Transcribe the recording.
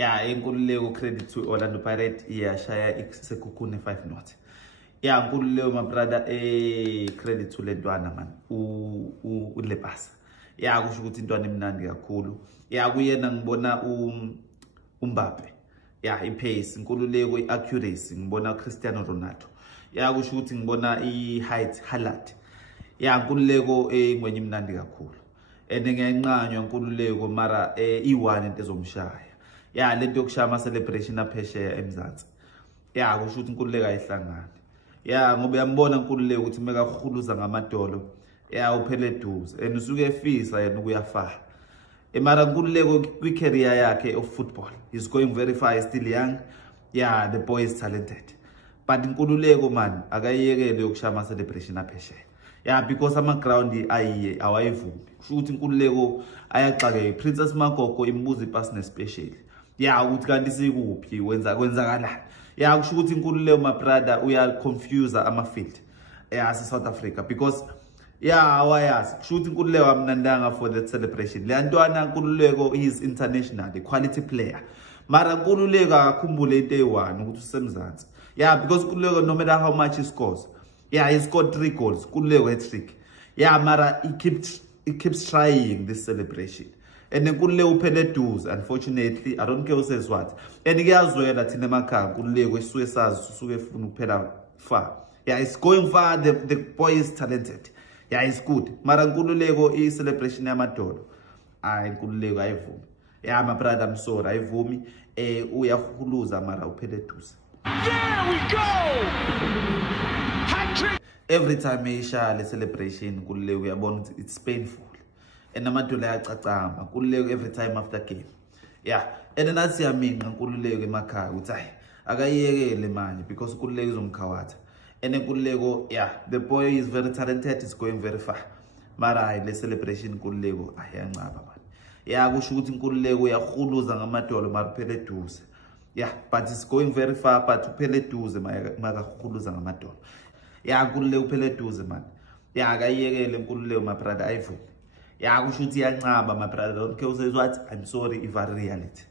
Yeah, inkululeko credit to Orlando Pirates iyashaya Sekhukhune 5-0. Yeah, inkululeko my brother credit to lentwana man. Ulepasa. Yeah, kusho ukuthi intwana emnandi kakhulu. Yeah, kuyena ngibona Mbappe. Yeah, ipace, inkululeko iaccuracy ngibona Cristiano Ronaldo. Yeah, kusho ukuthi ngibona height Haaland. Yeah, inkululeko ngwenye imnandi kakhulu. Ngiyanqanywa inkululeko mara i1 into ezomshaya. Yeah, lento yokushaya ama celebration aphesheya eMzansi. Yeah, kusho ukuthi inkululeko ayihlangani. Yeah, ngoba uyambona inkululeko ukuthi meka khuluza ngamadolo. Yeah, uphele eduze and usuke efisa yena ukuyafa. Mara inkululeko kwi career yakhe of football. He's going very far, still young. Yeah, the boy is talented. But inkululeko man akayiyekele yokushaya ama celebration aphesheya. Yeah, because ama ground awayivumi. Kusho ukuthi inkululeko ayaxake Princess Makoko imbuzi ipasine special. Yeah, ukuthi kanti sikuphi kwenzakalani. Yeah, kusho ukuthi inkululeko my brother uya confuse ama field. Yeah, South Africa because yeah, awayazi. Kusho ukuthi inkululeko amnandanga for that celebration. Le ntwana inkululeko is international, a quality player. Mara inkululeko akakhumbule into eyi1 ukuthi usemzansi. Yeah, because inkululeko no matter how much he scores. Yeah, he scored 3 goals. Kululeko hat-trick. Yeah, mara he keeps trying this celebration. And then Kululeko uphele eduze. Unfortunately, I don't care who says what. And ngiyazwela thina emakhaya Kululeko isuke sazi usuke efuna ukuphela far. Yeah, he's going far. The boy is talented. Yeah, he's good. Mara Kululeko celebration yamadolo. Kululeko ayivumi. Yeah, my brother, I'm sorry. Ayivumi. Uyakhuluza mara uphele eduze. There we go! Every time ishaya celebration kululeko uyabona ukuthi it's painful. And amadolo ayacacamba kululeko every time after game. Yeah, and then that's yaminqa kululeko emakhaya ukuthi hayi akayiyekele manje because kululeko izomkhawatha. And then kululeko yeah, the boy is very talented, is going very far. Mara le celebration kululeko ayancaba man. Yeah, kusho ukuthi inkululeko uyakhuluza ngamadolo mara uphele eduze. Yeah, but it's going very far but uphele eduze makakhuluza ngamadolo. Yeah, kululeko uphele eduze man. Yeah, akayiyekele inkululeko my brother ayivumi. Yeah, kusho ukuthi iyancaba my brother. Don't care what, I'm sorry if I reality.